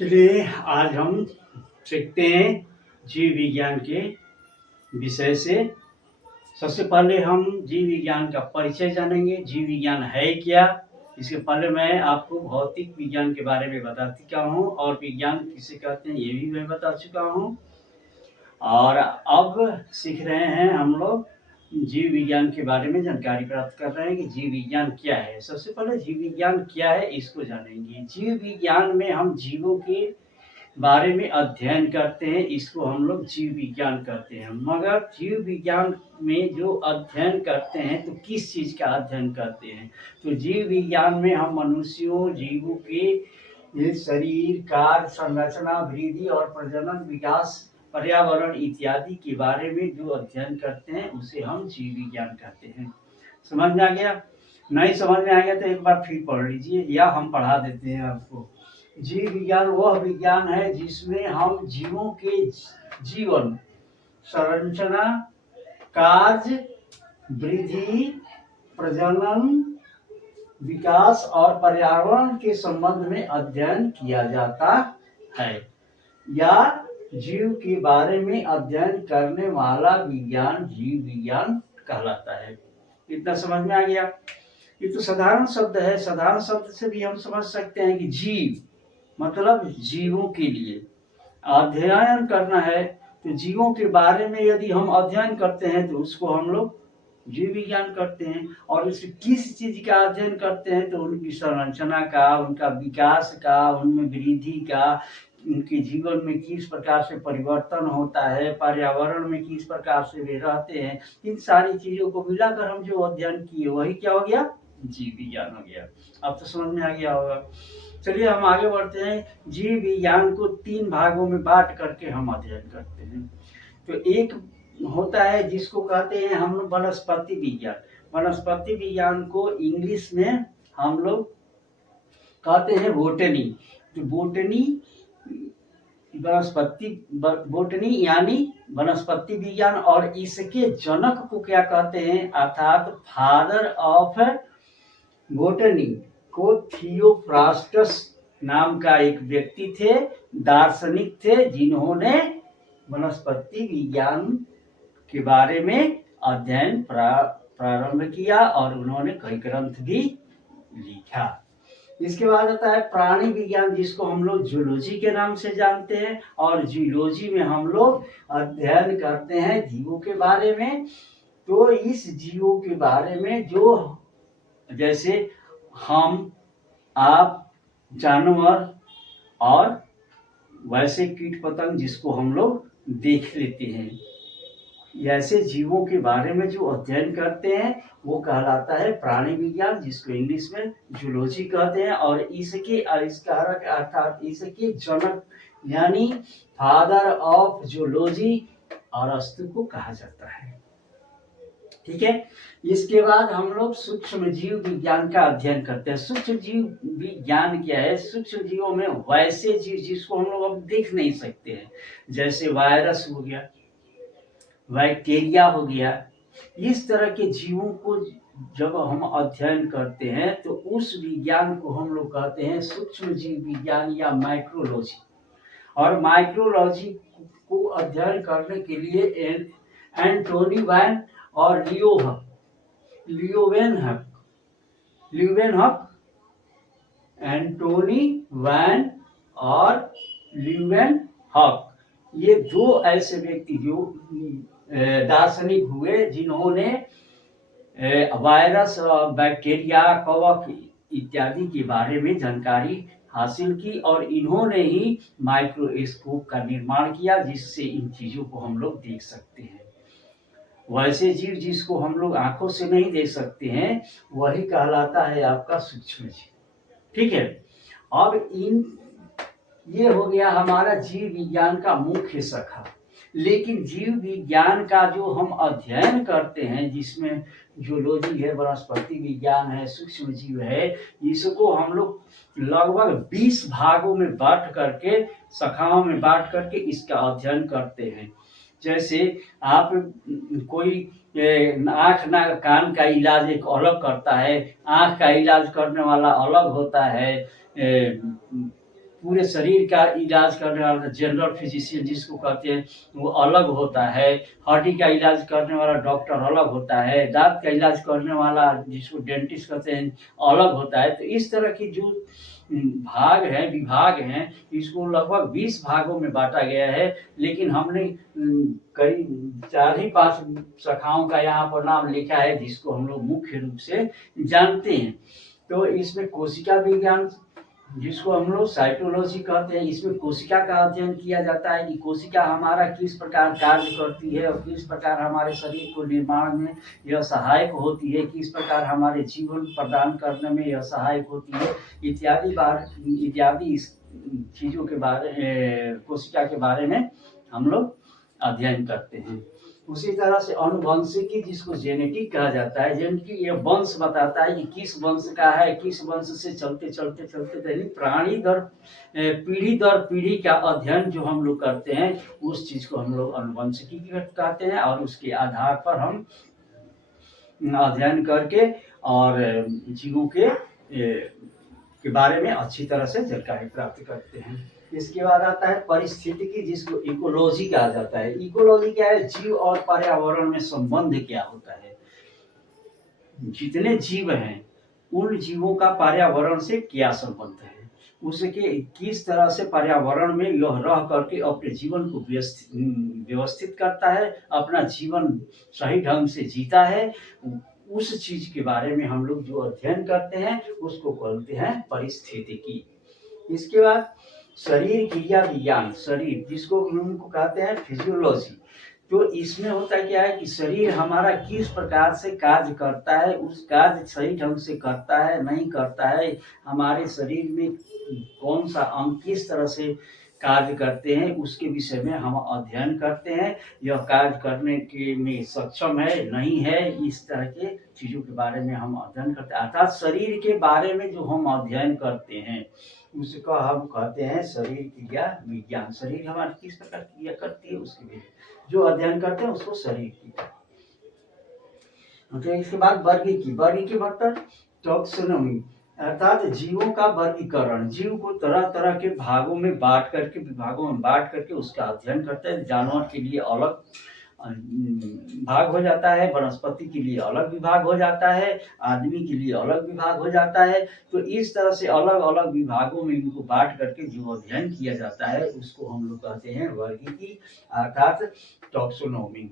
चलिए आज हम सीखते हैं जीव विज्ञान के विषय से। सबसे पहले हम जीव विज्ञान का परिचय जानेंगे। जीव विज्ञान है क्या? इसके पहले मैं आपको भौतिक विज्ञान के बारे में बता चुका हूँ और विज्ञान किसे कहते हैं ये भी मैं बता चुका हूँ। और अब सीख रहे हैं हम लोग जीव विज्ञान के बारे में जानकारी प्राप्त कर रहे हैं कि जीव विज्ञान क्या है। सबसे पहले जीव विज्ञान क्या है इसको जानेंगे। जीव विज्ञान में हम जीवों के बारे में अध्ययन करते हैं, इसको हम लोग जीव विज्ञान कहते हैं। मगर जीव विज्ञान में जो अध्ययन करते हैं तो किस चीज़ का अध्ययन करते हैं? तो जीव विज्ञान में हम मनुष्यों, जीवों के शरीर, कार्य, संरचना, वृद्धि और प्रजनन, विकास, पर्यावरण इत्यादि के बारे में जो अध्ययन करते हैं उसे हम जीव विज्ञान कहते हैं। समझ में आ गया? नहीं समझ में आ गया तो एक बार फिर पढ़ लीजिए या हम पढ़ा देते हैं आपको। जीव विज्ञान वह विज्ञान है जिसमें हम जीवों के जीवन, संरचना, कार्य, वृद्धि, प्रजनन, विकास और पर्यावरण के संबंध में अध्ययन किया जाता है या जीव के बारे में अध्ययन करने वाला विज्ञान जीव विज्ञान कहलाता है। इतना समझ में आ गया? ये तो साधारण शब्द है। साधारण शब्द से भी हम समझ सकते हैं कि जीव मतलब जीवों के लिए अध्ययन करना है। तो जीवों के बारे में यदि हम अध्ययन करते हैं तो उसको हम लोग जीव विज्ञान करते हैं। और उस किस चीज का अध्ययन करते हैं तो उनकी संरचना का, उनका विकास का, उनमें वृद्धि का, उनके जीवन में किस प्रकार से परिवर्तन होता है, पर्यावरण में किस प्रकार से वे रहते हैं, इन सारी चीजों को मिलाकर हम जो अध्ययन किए वही क्या हो गया? जीव विज्ञान हो गया। अब तो समझ में आ गया होगा। चलिए हम आगे बढ़ते हैं। जीव विज्ञान को 3 भागों में बांट करके हम अध्ययन करते हैं। तो एक होता है जिसको कहते हैं हम लोग वनस्पति विज्ञान। वनस्पति विज्ञान को इंग्लिश में हम लोग कहते हैं बोटनी। तो बोटनी यानी वनस्पति विज्ञान। और इसके जनक को क्या कहते हैं? अर्थात फादर ऑफ बोटनी को थियोफ्रास्टस नाम का एक व्यक्ति थे, दार्शनिक थे, जिन्होंने वनस्पति विज्ञान के बारे में अध्ययन प्रारंभ किया और उन्होंने कई ग्रंथ भी लिखा। इसके बाद आता है प्राणी विज्ञान, जिसको हम लोग जूलॉजी के नाम से जानते हैं। और जूलॉजी में हम लोग अध्ययन करते हैं जीवों के बारे में। तो इस जीवों के बारे में जो जैसे हम, आप, जानवर और वैसे कीट पतंग जिसको हम लोग देख लेते हैं, ऐसे जीवों के बारे में जो अध्ययन करते हैं वो कहलाता है प्राणी विज्ञान, जिसको इंग्लिश में जूलॉजी कहते हैं। और इसके आविष्कारक अर्थात इसके जनक यानी फादर ऑफ जूलॉजी अरस्तु को कहा जाता है। ठीक है। इसके बाद हम लोग सूक्ष्म जीव विज्ञान का अध्ययन करते हैं। सूक्ष्म जीव विज्ञान क्या है? सूक्ष्म जीवों में वैसे जीव जिसको हम लोग अब देख नहीं सकते हैं, जैसे वायरस हो गया, बैक्टीरिया हो गया, इस तरह के जीवों को जब हम अध्ययन करते हैं तो उस विज्ञान को हम लोग कहते हैं सूक्ष्म जीव विज्ञान या माइक्रोलॉजी। और माइक्रोलॉजी को अध्ययन करने के लिए एंटोनी वैन और एंटोनी वैन और ल्यूवेनहॉक, ये 2 ऐसे व्यक्ति जो दार्शनिक हुए जिन्होंने वायरस, बैक्टीरिया, कवक इत्यादि के बारे में जानकारी हासिल की। और इन्होंने ही माइक्रोस्कोप का निर्माण किया जिससे इन चीजों को हम लोग देख सकते हैं। वैसे जीव जिसको हम लोग आंखों से नहीं देख सकते हैं वही कहलाता है आपका सूक्ष्म जीव। ठीक है। अब ये हो गया हमारा जीव विज्ञान का मुख्य शाखा। लेकिन जीव विज्ञान का जो हम अध्ययन करते हैं, जिसमें जूलॉजी है, वनस्पति विज्ञान है, सूक्ष्म जीव है, इसको हम लोग लगभग 20 भागों में बांट करके, शाखाओं में बांट करके इसका अध्ययन करते हैं। जैसे आप कोई आँख ना कान का इलाज एक अलग करता है, आँख का इलाज करने वाला अलग होता है, पूरे शरीर का इलाज करने वाला जनरल फिजिशियन जिसको कहते हैं वो अलग होता है, हड्डी का इलाज करने वाला डॉक्टर अलग होता है, दांत का इलाज करने वाला जिसको डेंटिस्ट कहते हैं अलग होता है। तो इस तरह की जो भाग हैं, विभाग हैं, इसको लगभग 20 भागों में बांटा गया है। लेकिन हमने करीब 4 ही 5 शाखाओं का यहाँ पर नाम लिखा है जिसको हम लोग मुख्य रूप से जानते हैं। तो इसमें कोशिका विज्ञान जिसको हम लोग साइटोलॉजी कहते हैं, इसमें कोशिका का अध्ययन किया जाता है कि कोशिका हमारा किस प्रकार कार्य करती है और किस प्रकार हमारे शरीर को निर्माण में यह सहायक होती है, किस प्रकार हमारे जीवन प्रदान करने में यह सहायक होती है, इत्यादि इस चीज़ों के बारे कोशिका के बारे में हम लोग अध्ययन करते हैं। उसी तरह से अनुवंशिकी जिसको जेनेटिक कहा जाता है, जेनेटिक ये वंश बताता है कि किस वंश का है, किस वंश से चलते चलते चलते प्राणी दर पीढ़ी दर पीढ़ी का अध्ययन जो हम लोग करते हैं उस चीज को हम लोग अनुवंशिकी कहते हैं। और उसके आधार पर हम अध्ययन करके और जीवों के बारे में अच्छी तरह से जानकारी प्राप्त करते हैं। इसके बाद आता है परिस्थितिकी जिसको इकोलॉजी कहा जाता है। इकोलॉजी क्या है? जीव और पर्यावरण में संबंध क्या होता है, जितने जीव हैं उन जीवों का पर्यावरण से क्या संबंध है, उसके किस तरह से पर्यावरण में यह रह करके अपने जीवन को व्यवस्थित करता है, अपना जीवन सही ढंग से जीता है, उस चीज के बारे में हम लोग जो अध्ययन करते हैं उसको बोलते हैं परिस्थितिकी। इसके बाद शरीर क्रिया विज्ञान, शरीर जिसको उनको कहते हैं फिजियोलॉजी। तो इसमें होता क्या है कि शरीर हमारा किस प्रकार से कार्य करता है, उस कार्य सही ढंग से करता है नहीं करता है, हमारे शरीर में कौन सा अंग किस तरह से कार्य करते हैं उसके विषय में हम अध्ययन करते हैं। यह कार्य करने के में सक्षम है नहीं है, इस तरह के चीज़ों के बारे में हम अध्ययन करते हैं। अर्थात शरीर के बारे में जो हम अध्ययन करते हैं उसका हम कहते हैं शरीर क्रिया विज्ञान। शरीर हमारी किस प्रकार क्रिया करती है उसके लिए जो अध्ययन करते हैं उसको शरीर क्रिया। तो इसके बाद वर्गीकी मतलब टॉक्सोनॉमी अर्थात जीवों का वर्गीकरण। जीव को तरह तरह के भागों में बांट करके उसका अध्ययन करते हैं। जानवर के लिए अलग भाग हो जाता है, वनस्पति के लिए अलग विभाग हो जाता है, आदमी के लिए अलग विभाग हो जाता है। तो इस तरह से अलग अलग विभागों में इनको बांट करके जो अध्ययन किया जाता है उसको हम लोग कहते हैं वर्गीकी अर्थात टॉक्सोनॉमी।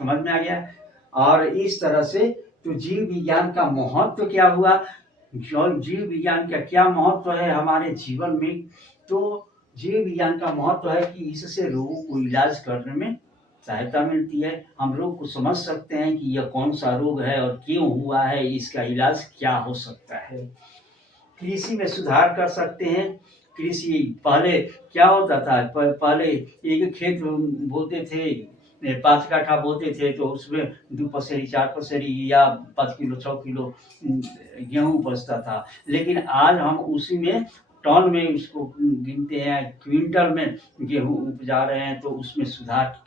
समझ में आ गया? और इस तरह से तो जीव विज्ञान का महत्व क्या हुआ, जीव विज्ञान का क्या महत्व है हमारे जीवन में। तो जीव विज्ञान का महत्व है कि इससे रोगों को इलाज करने में सहायता मिलती है। हम लोग को समझ सकते हैं कि यह कौन सा रोग है और क्यों हुआ है, इसका इलाज क्या हो सकता है। कृषि में सुधार कर सकते हैं। कृषि पहले क्या होता था, पहले एक खेत बोते थे, 5 काठा बोते थे तो उसमें 2 पसेरी 4 पसेरी या 5 किलो 6 किलो गेहूँ बचता था। लेकिन आज हम उसी में टन में इसको गिनते हैं, क्विंटल में गेहूँ उपजा रहे हैं। तो उसमें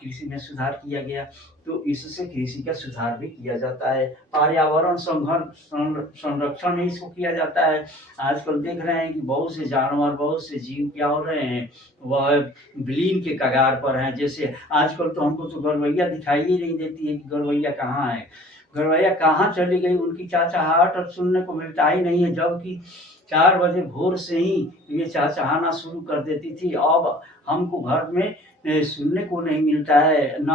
कृषि में सुधार किया गया। तो इससे कृषि का सुधार भी किया जाता है। पर्यावरण संरक्षण में इसको किया जाता है। आजकल देख रहे हैं कि बहुत से जानवर, बहुत से जीव क्या हो रहे हैं, वह विलीन के कगार पर हैं। जैसे आजकल तो हमको तो गौरवैया दिखाई ही नहीं देती है कि गौरवैया कहाँ है, गौरवैया कहाँ चली गई, उनकी चहचहाहट अब सुनने को मिलता ही नहीं है। जबकि 4 बजे भोर से ही ये चहचहाना शुरू कर देती थी। अब हमको घर में सुनने को नहीं मिलता है, ना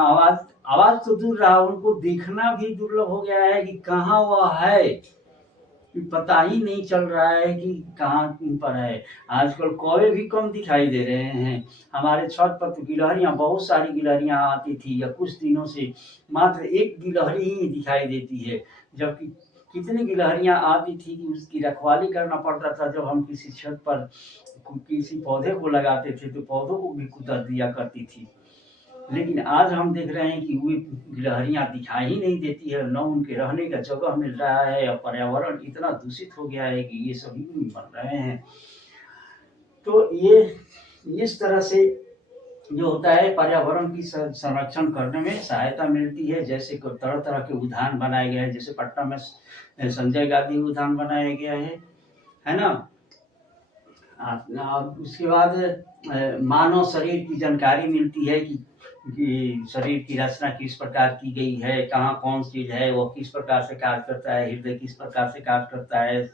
आवाज तो दूर रहा, उनको देखना भी दुर्लभ हो गया है कि कहाँ वह है, पता ही नहीं चल रहा है कि कहाँ पर है। आजकल कौवे भी कम दिखाई दे रहे हैं। हमारे छत पर तो गिलहरियाँ, बहुत सारी गिलहरियाँ आती थी, या कुछ दिनों से मात्र एक गिलहरी ही दिखाई देती है। जबकि कितनी गिलहरियाँ आती थी कि उसकी रखवाली करना पड़ता था। जब हम किसी छत पर किसी पौधे को लगाते थे तो पौधों को भी कुतर दिया करती थी। लेकिन आज हम देख रहे हैं कि वे गिलहरियाँ दिखाई ही नहीं देती है, न उनके रहने का जगह मिल रहा है, और पर्यावरण इतना दूषित हो गया है कि ये सभी बन रहे हैं। तो ये इस तरह से जो होता है पर्यावरण की संरक्षण करने में सहायता मिलती है। जैसे तरह तरह के उद्यान बनाए गए हैं, जैसे पटना में संजय गांधी उद्यान बनाया गया है ना। अब उसके बाद मानव शरीर की जानकारी मिलती है कि शरीर की रचना किस प्रकार की गई है, कहाँ कौन चीज है, वो किस प्रकार से कार्य करता है, हृदय किस प्रकार से कार्य करता है,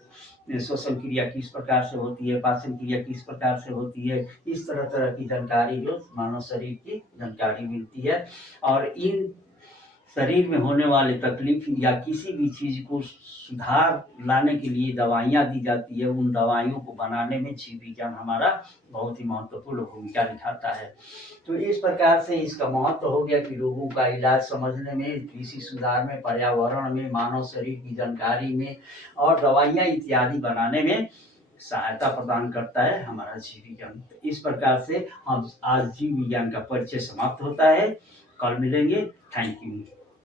श्वसन क्रिया किस प्रकार से होती है, पाचन क्रिया किस प्रकार से होती है। इस तरह तरह की जानकारी जो मानव शरीर की जानकारी मिलती है। और इन शरीर में होने वाले तकलीफ या किसी भी चीज को सुधार लाने के लिए दवाइयाँ दी जाती है। उन दवाइयों को बनाने में जीव विज्ञान हमारा बहुत ही महत्वपूर्ण भूमिका निभाता है। तो इस प्रकार से इसका महत्व हो गया कि रोगों का इलाज समझने में, कृषि सुधार में, पर्यावरण में, मानव शरीर की जानकारी में और दवाइयाँ इत्यादि बनाने में सहायता प्रदान करता है हमारा जीव विज्ञान। तो इस प्रकार से हम आज जीव विज्ञान का परिचय समाप्त होता है। कल मिलेंगे। Thank you.